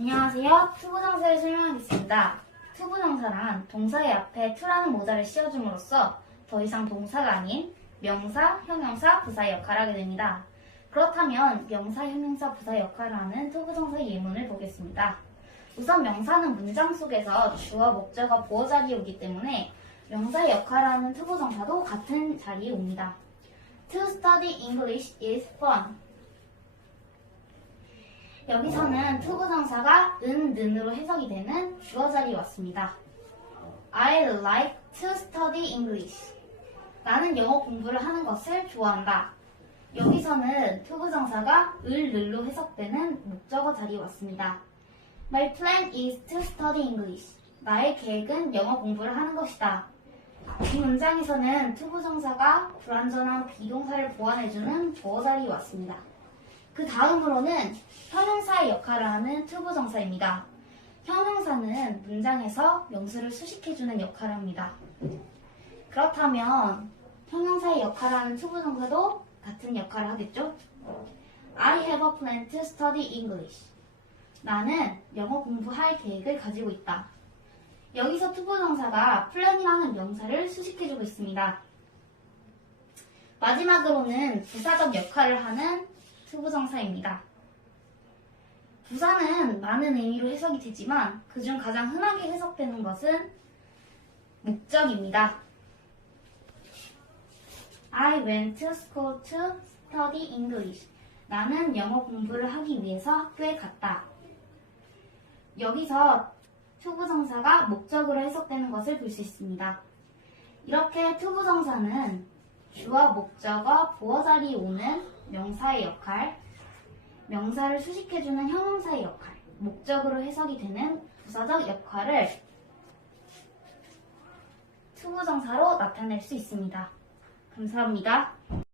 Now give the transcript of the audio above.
안녕하세요. 투부정사를 설명하겠습니다. 투부정사란 동사의 앞에 to라는 모자를 씌워줌으로써 더 이상 동사가 아닌 명사, 형용사, 부사의 역할을 하게 됩니다. 그렇다면 명사, 형용사, 부사의 역할을 하는 투부정사의 예문을 보겠습니다. 우선 명사는 문장 속에서 주어, 목적어, 보어 자리에 오기 때문에 명사의 역할을 하는 투부정사도 같은 자리에 옵니다. To study English is fun. 여기서는 투부정사가 은, 는으로 해석이 되는 주어 자리에 왔습니다. I like to study English. 나는 영어 공부를 하는 것을 좋아한다. 여기서는 투부정사가 을, 늘로 해석되는 목적어 자리에 왔습니다. My plan is to study English. 나의 계획은 영어 공부를 하는 것이다. 이 문장에서는 투부정사가 불완전한 비동사를 보완해주는 보어 자리에 왔습니다. 그 다음으로는 형용사의 역할을 하는 투부정사입니다. 형용사는 문장에서 명수를 수식해주는 역할을 합니다. 그렇다면 형용사의 역할을 하는 투부정사도 같은 역할을 하겠죠? I have a plan to study English. 나는 영어 공부할 계획을 가지고 있다. 여기서 투부정사가 plan이라는 명사를 수식해주고 있습니다. 마지막으로는 부사적 역할을 하는 투부정사입니다. 부사는 많은 의미로 해석이 되지만 그중 가장 흔하게 해석되는 것은 목적입니다. I went to school to study English. 나는 영어 공부를 하기 위해서 학교에 갔다. 여기서 투부정사가 목적으로 해석되는 것을 볼 수 있습니다. 이렇게 투부정사는 주어, 목적어, 보어 자리에 오는 명사의 역할, 명사를 수식해주는 형용사의 역할, 목적으로 해석이 되는 부사적 역할을 투부정사로 나타낼 수 있습니다. 감사합니다.